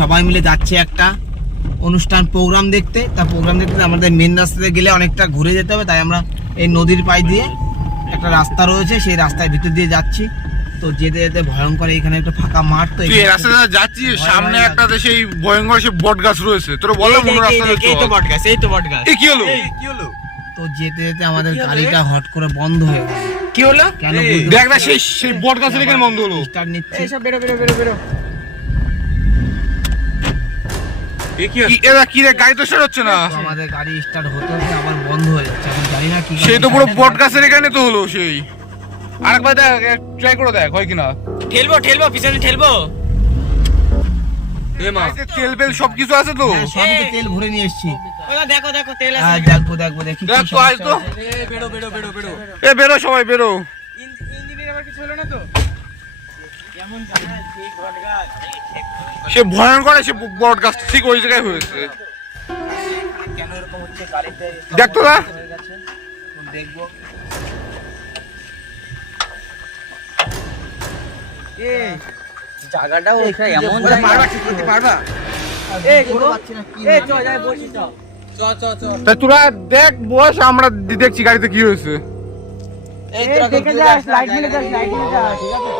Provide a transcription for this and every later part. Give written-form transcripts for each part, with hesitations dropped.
সবাই মিলে যাচ্ছে একটা অনুষ্ঠান প্রোগ্রাম দেখতে। তা প্রোগ্রাম দেখতে আমাদের মেন রাস্তাতে গেলে অনেকটা ঘুরে যেতে হবে, তাই আমরা এই নদীর পাশ দিয়ে একটা রাস্তা রয়েছে, সেই রাস্তার ভিতর দিয়ে যাচ্ছি। তো যেতে যেতে ভয়ঙ্কর এখানে একটা ফাঁকা মাঠ, তো এই রাস্তাটা যাচ্ছি, সামনে একটা সেই ভয়ঙ্কর সেই বট গাছ রয়েছে। তোরা বললো কোন রাস্তাটা? এই তো বট গাছ, এই তো বট গাছ। এই কি হলো? তো যেতে যেতে আমাদের গাড়িটা হট করে বন্ধ হয়ে গেল। কি হলো? কেন দেখ না, সেই বট গাছের এখানে বন্ধ হলো। স্টার্ট নিচ্ছে, কি রে, গাড়ি তো স্টার্ট হচ্ছে না। আমাদের গাড়ি স্টার্ট হতে হতে আবার বন্ধ হয়ে যাচ্ছে। এখন জানি না কি, সেই তো পুরো বট গাছের এখানে তো হলো। সেই আরেকবার দেখ, ট্রাই করে দেখ হয় কিনা। ঠেলবো পিছনে ঠেলবো। তেল বেল সবকিছু আছে তো? সবই তো তেল ভরে নিয়ে এসেছি। দেখো তেল আছে, দেখবো দেখি। দেখ তো, আয় তো। বেরো সবাই বেরো। ইঞ্জিনের আবার কিছু হলো না তো? কেমন জানা ঠিক বট গাছ, সে ভয়ঙ্কর, সে বট গাছ ঠিক ওই জায়গায় হয়েছে। কেন এরকম হচ্ছে গাড়িতে? দেখ তো না, দেখবো। জায়গাটা ওইখানে এমন পারবা ঠিক করতে পারবা? তা তোরা দেখ বস, আমরা দেখছি গাড়িতে কি হয়েছে। এই তোরা দেখে যাস, লাইট মেরে যাস, লাইট মেরে যাস, ঠিক আছে?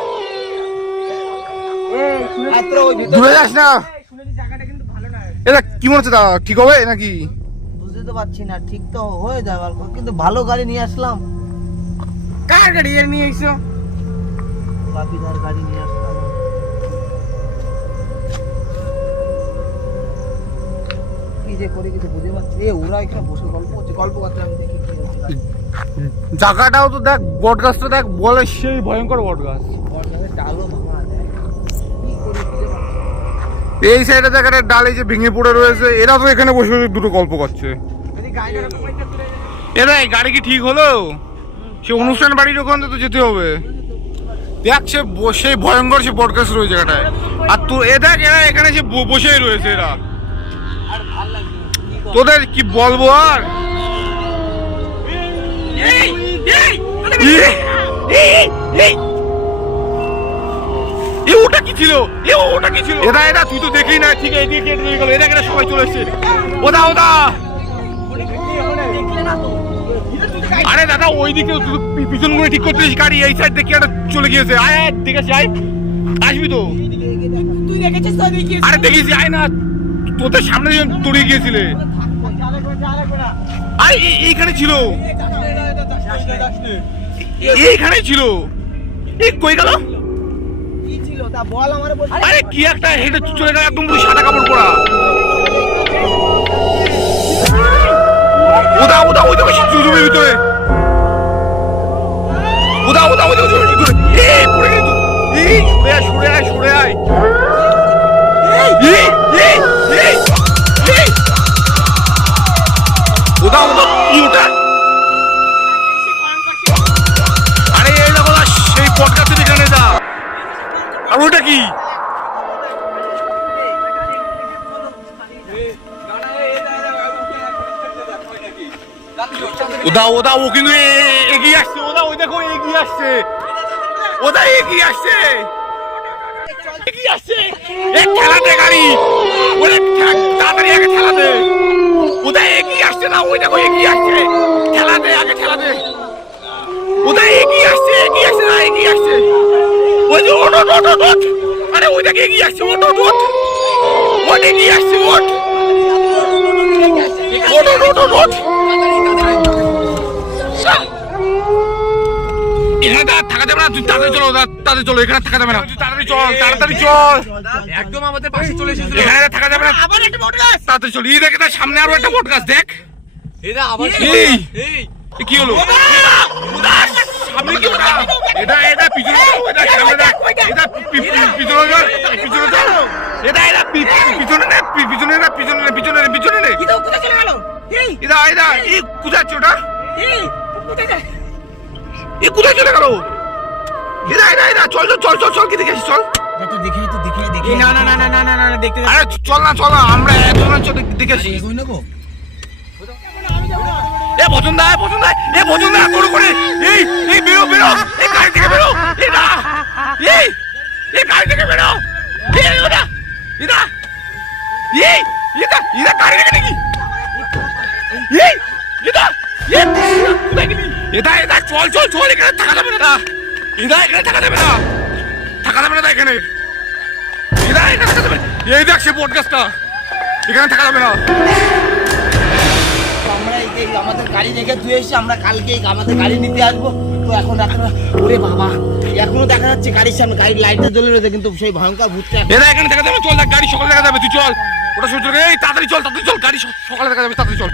এই তোরা ওই ভিতরে দূরে যাস না। শুনেছি জায়গাটা কিন্তু ভালো না। এটা কি মনে হচ্ছে, ঠিক হবে নাকি? বুঝতে তো পারছি না, ঠিক তো হয়ে যাবে, কিন্তু ভালো গাড়ি নিয়ে আসলাম। কার গাড়ি এর নিয়ে এসো? বাপিদার গাড়ি নিয়ে আসলাম। কি যে করি কিছু বুঝতে পারছি। ওরা এখানে বসে গল্প করতে আমি দেখি কি হচ্ছে। জায়গাটাও তো দেখ, বট গাছটা দেখ, বলে সেই ভয়ঙ্কর বট গাছ। ডালও ভাঙা, কি করি বুঝতে পারছি। এই সাইডে দেখ একটা ডাল এই যে ভেঙে পড়ে রয়েছে। এরা তো এখানে বসে বসে দুটো গল্প করছে। এরা এই গাড়ি কি ঠিক হলো? সে অনুষ্ঠান বাড়ির ওখানে তো যেতে হবে। দেখ সেই ভয়ঙ্কর সে বট গাছ রয়েছে জায়গাটায়। আর তো এ দেখ, এরা এখানে সে বসেই রয়েছে। এরা তোদের কি বলবো আর। ওটা কি ছিল? ওটা কি ছিল? এটা তুই তো দেখলি না। ঠিক আছে, এদিকে কেটে গেল। এটা সবাই চলে এসছে। ওদা আরে দাদা, ওইদিকে পিছন গুলো ঠিক করতে গাড়ি এই সাইড দেখে চলে গিয়েছে। আয় দেখেছি, আয় আসবি তো। তুই দেখেছিস তো? আরে দেখেছি, আয় না, তোদের সামনে তড়িয়ে গিয়েছিলে। আরে এইখানে ছিল, এইখানে ছিল। কই গেল? কি ছিল তা বল আমারে। বল। আরে কি একটা হেডে চলে গেল, একদম পুরো সাদা কাপড় পরা। ওদা ওই দেখো জুজুমের ভিতরে। ওদা জুজুমের ভিতরে। পড়ে গেল তো। সরে আয়। ওদা কি ওটা? আরে এই দেখো না, সেই পডকাস্টের এখানে যা। আর ওটা কি? ওদা ও কিন্তু এগিয়ে আসছে। ওই দেখো এগিয়ে আসছে। এগিয়ে আসছে। ঠেলাতে গাড়ি, তাড়াতাড়ি আগে ঠেলাতে। ওদা এগিয়ে আসছে না, ওই দেখো এগিয়ে আসছে। আগে ঠেলাতে। ওদা এগিয়ে আসছে না, এগিয়ে আসছে। ওই যে ওট। আরে ওই দেখে এগিয়ে আসছে। ওট এগিয়ে আসছে। ওট এখানে থাকা যাবে না। তুই তাড়াতাড়ি চলো, এখানে থাকা যাবে না। তাড়াতাড়ি চল। একদম আমাদের পাশে চলে এসেছে। এখানে থাকা যাবে না। আবার একটা বট গাছ। তাড়াতাড়ি চল। এই দেখে তার সামনে আরো একটা বট গাছ দেখ। এটা আবার কি হলো? সামনে কি ওটা? এটা পিছনে এটা সামনে দেখ। এটা পিছনে যা। এটা পিছনে নে। কি তো কোথায় চলে গেল? এটা কোথায় আছে ওটা? কোথায় চলে গেল? এটা চল কি দেখে আসি, চল। দেখি না দেখতে। আরে চল না, আমরা একজন দেখে আসি। পছন্দ করো করে। এই বেরো, এই গাড়ি থেকে বেরো। গাড়ি থেকে বেরো। এই এটা এটা গাড়ি রেখে নাকি এই এটা কোথায় গেলি এটা এটা চল চল চল এখানে থাকা যাবে না এটা এখানে থাকা যাবে না এখানে এটা এখানে থাকা যাবে এই দেখ সে পডকাস্টটা এখানে থাকা যাবে না আমরা এই আমাদের গাড়ি রেখে ধুয়ে এসেছি, আমরা কালকে আমাদের গাড়ি নিতে আসবো। তো এখন রাত্রে ওরে বাবা এখনো দেখা যাচ্ছে গাড়ির সামনে গাড়ির লাইটটা জ্বলে রয়েছে, কিন্তু সেই ভয়ঙ্কর ভূতটা এটা এখানে দেখা যাবে। চল দেখ গাড়ি সকালে দেখা যাবে, তুই চল ওটা শুরু চল। এই তাড়াতাড়ি চল গাড়ি সকালে দেখা যাবে, তাড়াতাড়ি চল।